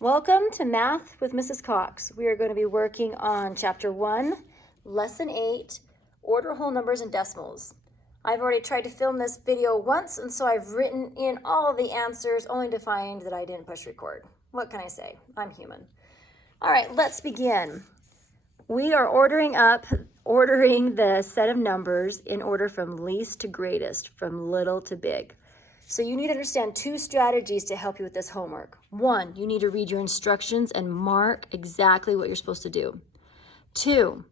Welcome to Math with Mrs. Cox. We are going to be working on Chapter 1, Lesson 8, Order Whole Numbers and Decimals. I've already tried to film this video once, and so I've written in all of the answers only to find that I didn't push record. What can I say? I'm human. All right, let's begin. We are ordering the set of numbers in order from least to greatest, from little to big. So you need to understand two strategies to help you with this homework. One, you need to read your instructions and mark exactly what you're supposed to do. Two,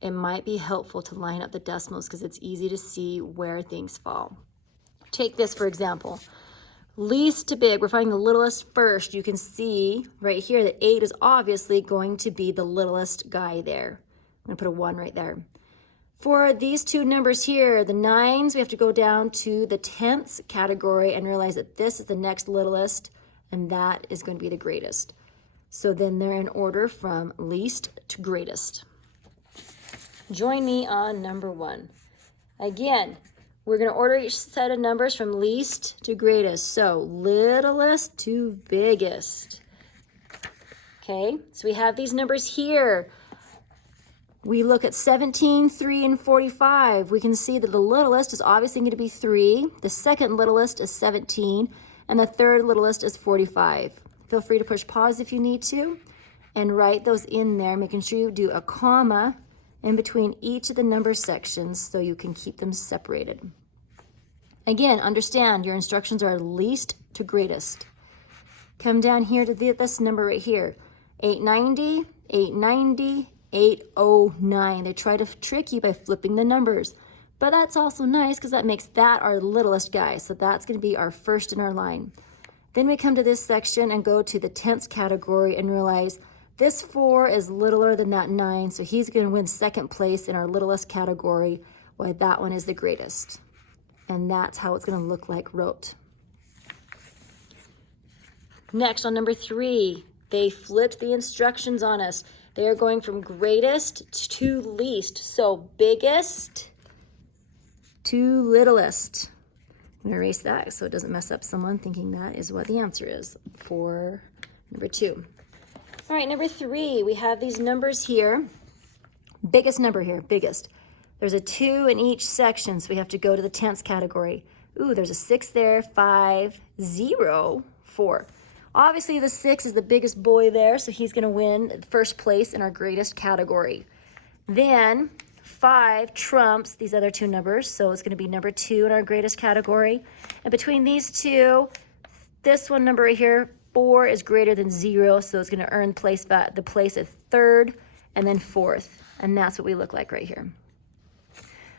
it might be helpful to line up the decimals because it's easy to see where things fall. Take this for example. Least to big, we're finding the littlest first. You can see right here that 8 is obviously going to be the littlest guy there. I'm going to put a 1 right there. For these two numbers here, the 9s, we have to go down to the tenths category and realize that this is the next littlest, and that is going to be the greatest. So then they're in order from least to greatest. Join me on number 1. Again, we're going to order each set of numbers from least to greatest. So littlest to biggest. Okay, so we have these numbers here. We look at 17, 3, and 45. We can see that the littlest is obviously going to be 3. The second littlest is 17. And the third littlest is 45. Feel free to push pause if you need to and write those in there, making sure you do a comma in between each of the number sections so you can keep them separated. Again, understand your instructions are least to greatest. Come down here to this number right here. 890, 890, 809. They try to trick you by flipping the numbers, but that's also nice because that makes that our littlest guy. So that's going to be our first in our line. Then we come to this section and go to the tenths category and realize this 4 is littler than that 9, so he's going to win second place in our littlest category, while that one is the greatest. And that's how it's going to look like wrote. Next, on number 3, they flipped the instructions on us. They are going from greatest to least. So biggest to littlest. I'm going to erase that so it doesn't mess up someone thinking that is what the answer is for number 2. All right, number 3, we have these numbers here. Biggest number here, biggest. There's a 2 in each section, so we have to go to the tenths category. Ooh, there's a 6 there, 5, 0, 4. Obviously, the 6 is the biggest boy there, so he's going to win first place in our greatest category. Then 5 trumps these other two numbers, so it's going to be number 2 in our greatest category. And between these two, this one number right here, 4 is greater than 0, so it's going to earn the place at third and then fourth. And that's what we look like right here.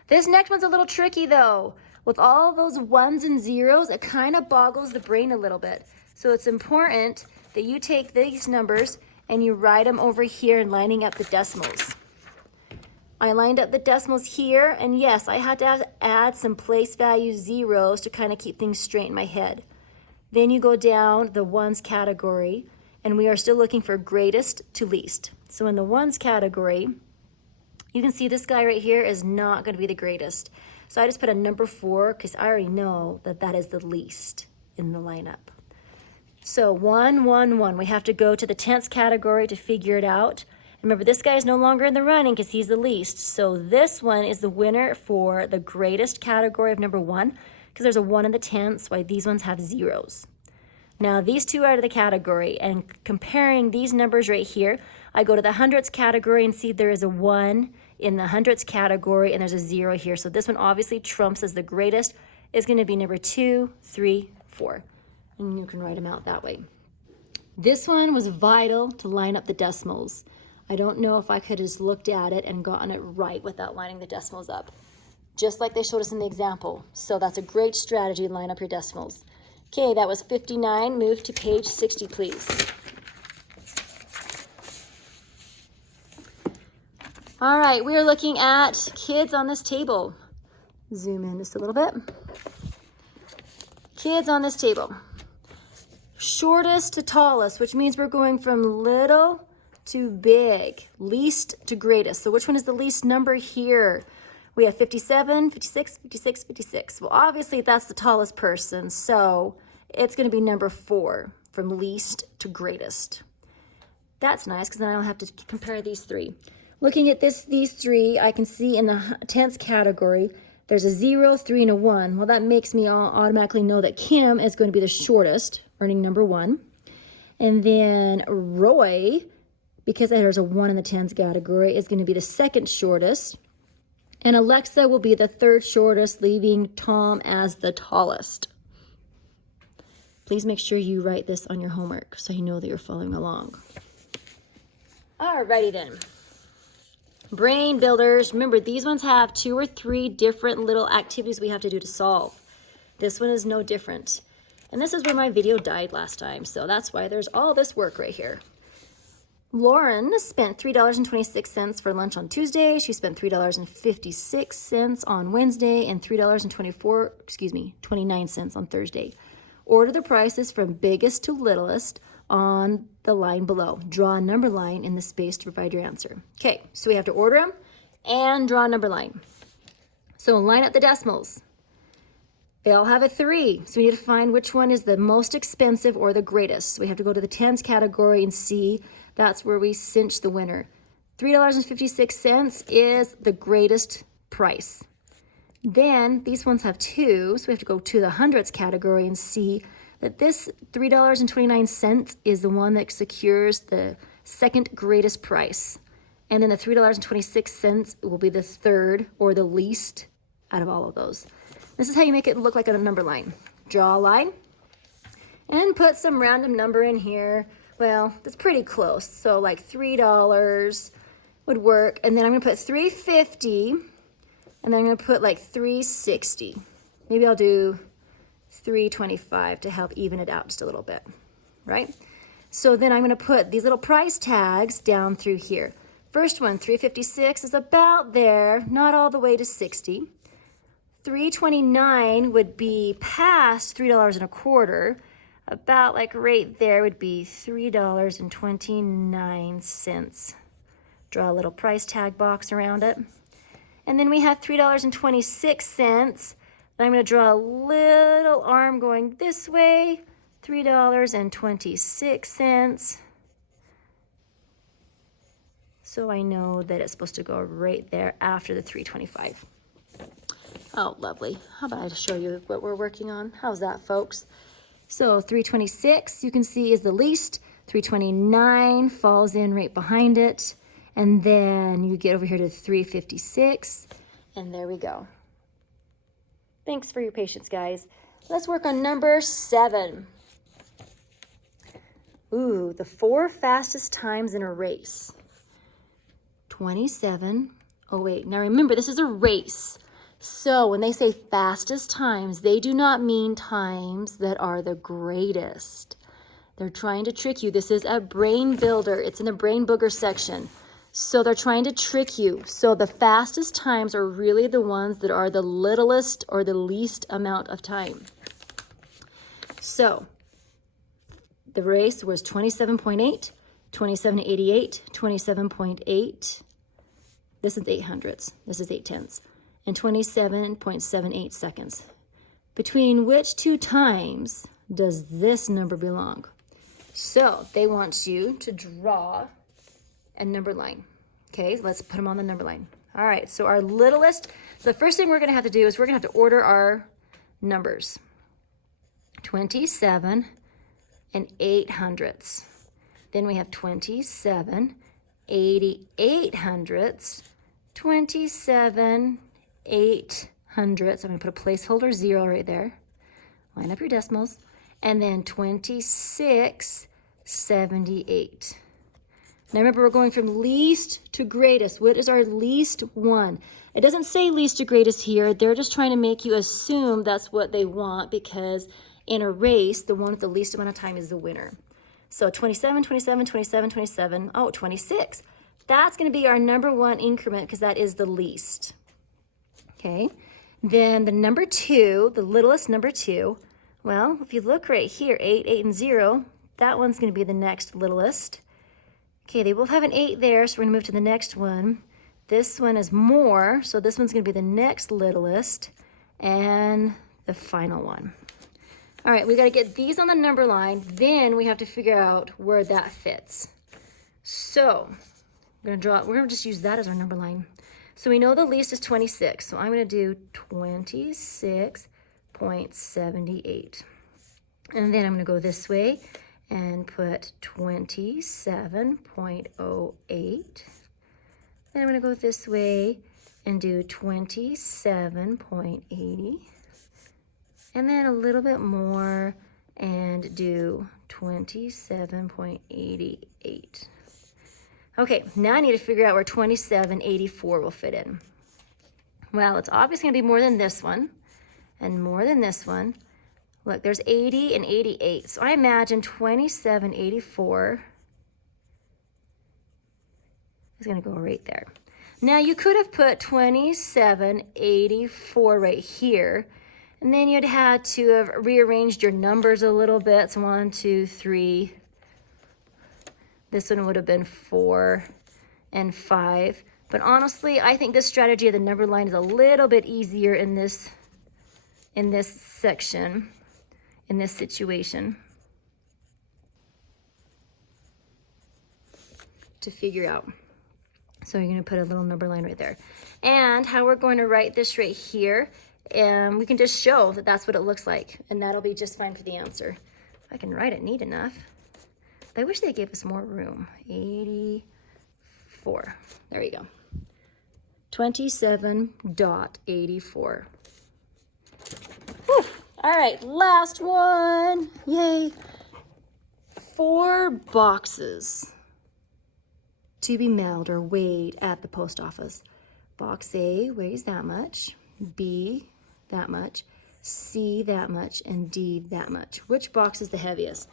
This next one's a little tricky though. With all those 1s and 0s, it kind of boggles the brain a little bit. So it's important that you take these numbers and you write them over here and lining up the decimals. I lined up the decimals here, and yes, I had to add some place value zeros to kind of keep things straight in my head. Then you go down the 1s category, and we are still looking for greatest to least. So in the 1s category, you can see this guy right here is not going to be the greatest. So I just put a number 4 because I already know that that is the least in the lineup. So 1, 1, 1. We have to go to the tenths category to figure it out. Remember, this guy is no longer in the running because he's the least. So this one is the winner for the greatest category of number 1 because there's a 1 in the tenths, while these ones have zeros. Now these two are out of the category, and comparing these numbers right here, I go to the hundredths category and see there is a 1 in the hundredths category and there's a 0 here. So this one obviously trumps as the greatest. Is going to be number 2, 3, 4. And you can write them out that way. This one was vital to line up the decimals. I don't know if I could have just looked at it and gotten it right without lining the decimals up, just like they showed us in the example. So that's a great strategy to line up your decimals. Okay, that was 59. Move to page 60, please. All right, we are looking at kids on this table. Zoom in just a little bit. Kids on this table. Shortest to tallest, which means we're going from little to big, least to greatest. So which one is the least number here? We have 57, 56, 56, 56. Well, obviously that's the tallest person, so it's going to be number 4. from least to greatest. That's nice because then I don't have to compare these three. Looking at these three, I can see in the tenths category, there's a 0, 3, and a 1. Well, that makes me automatically know that Kim is going to be the shortest, earning number 1. And then Roy, because there's a 1 in the tens category, is going to be the second shortest. And Alexa will be the third shortest, leaving Tom as the tallest. Please make sure you write this on your homework so you know that you're following along. Alrighty then. Brain builders. Remember, these ones have 2 or 3 different little activities we have to do to solve. This one is no different. And this is where my video died last time, so that's why there's all this work right here. Lauren spent $3.26 for lunch on Tuesday. She spent $3.56 on Wednesday and $3.29 on Thursday. Order the prices from biggest to littlest on the line below. Draw a number line in the space to provide your answer. Okay, so we have to order them and draw a number line. So line up the decimals. They all have a 3, so we need to find which one is the most expensive or the greatest. So we have to go to the tens category and see. That's where we cinch the winner. $3.56 is the greatest price. Then these ones have 2, so we have to go to the hundredths category and see that this $3.29 is the one that secures the second greatest price. And then the $3.26 will be the third or the least out of all of those. This is how you make it look like a number line. Draw a line and put some random number in here. Well, that's pretty close. So like $3 would work. And then I'm gonna put $3.50 and then I'm gonna put like $3.60. Maybe I'll do $3.25 to help even it out just a little bit, right? So then I'm gonna put these little price tags down through here. First one, $3.56 is about there, not all the way to 60. $3.29 would be past $3.25. About like right there would be $3.29. Draw a little price tag box around it. And then we have $3.26. I'm going to draw a little arm going this way, $3.26. So I know that it's supposed to go right there after the $3.25. Oh, lovely. How about I show you what we're working on? How's that, folks? So $3.26, you can see, is the least. $3.29 falls in right behind it. And then you get over here to $3.56. And there we go. Thanks for your patience, guys. Let's work on number 7. Ooh, the 4 fastest times in a race. 27. Oh, wait. Now remember, this is a race. So when they say fastest times, they do not mean times that are the greatest. They're trying to trick you. This is a brain builder. It's in the brain booger section. So they're trying to trick you. So the fastest times are really the ones that are the littlest or the least amount of time. So the race was 27.8, 27.88, 27.8. This is 8 hundredths. This is 8 tenths. And 27.78 seconds. Between which 2 times does this number belong? So they want you to draw a number line. Okay, let's put them on the number line. All right, so our littlest, so the first thing we're gonna have to do is we're gonna have to order our numbers. 27 and 8 hundredths. Then we have 27, 88 hundredths, 27, 8 hundredths. I'm gonna put a placeholder 0 right there. Line up your decimals. And then 26.78. Now remember, we're going from least to greatest. What is our least one? It doesn't say least to greatest here. They're just trying to make you assume that's what they want, because in a race, the one with the least amount of time is the winner. So 27, 27, 27, 27, oh, 26. That's gonna be our number 1 increment because that is the least. Okay, then the number 2, the littlest number 2, well, if you look right here, 8, 8, and 0, that one's going to be the next littlest. Okay, they both have an 8 there, so we're going to move to the next one. This one is more, so this one's going to be the next littlest, and the final one. All right, we got to get these on the number line. Then we have to figure out where that fits. So we're going to just use that as our number line. So we know the least is 26. So I'm going to do 26.78. And then I'm going to go this way and put 27.08. Then I'm going to go this way and do 27.80. And then a little bit more and do 27.88. Okay, now I need to figure out where 27.84 will fit in. Well, it's obviously going to be more than this one and more than this one. Look, there's 80 and 88. So I imagine 27.84 is going to go right there. Now you could have put 27.84 right here, and then you'd had to have rearranged your numbers a little bit. So 1, 2, 3. This one would have been 4 and 5. But honestly, I think this strategy of the number line is a little bit easier in this section, in this situation, to figure out. So you're going to put a little number line right there. And how we're going to write this right here, we can just show that that's what it looks like. And that'll be just fine for the answer. If I can write it neat enough. But I wish they gave us more room. 84. There you go. 27.84. All right, last one. Yay. 4 boxes to be mailed or weighed at the post office. Box A weighs that much, B that much, C that much, and D that much. Which box is the heaviest?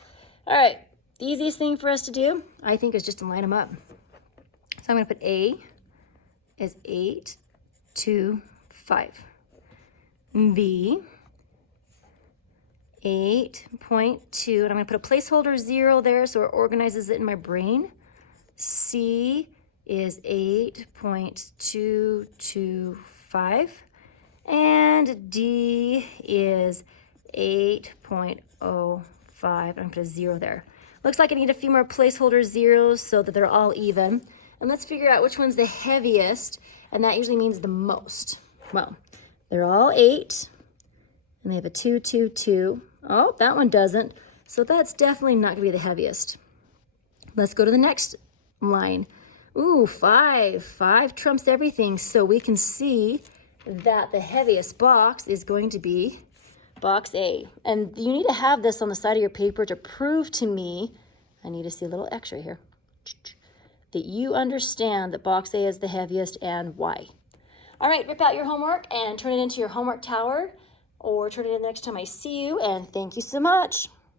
All right, the easiest thing for us to do, I think, is just to line them up. So I'm going to put A is 8, 2, 5. B, 8.2, and I'm going to put a placeholder 0 there so it organizes it in my brain. C is 8.225, and D is 8.05. I'm going to put a 0 there. Looks like I need a few more placeholder zeros so that they're all even. And let's figure out which one's the heaviest, and that usually means the most. Well, they're all 8, and they have a 2, 2, 2. Oh, that one doesn't. So that's definitely not going to be the heaviest. Let's go to the next line. Ooh, 5. 5 trumps everything. So we can see that the heaviest box is going to be box A. And you need to have this on the side of your paper to prove to me, I need to see a little X right here, that you understand that box A is the heaviest and why. All right, rip out your homework and turn it into your homework tower, or turn it in the next time I see you, and thank you so much.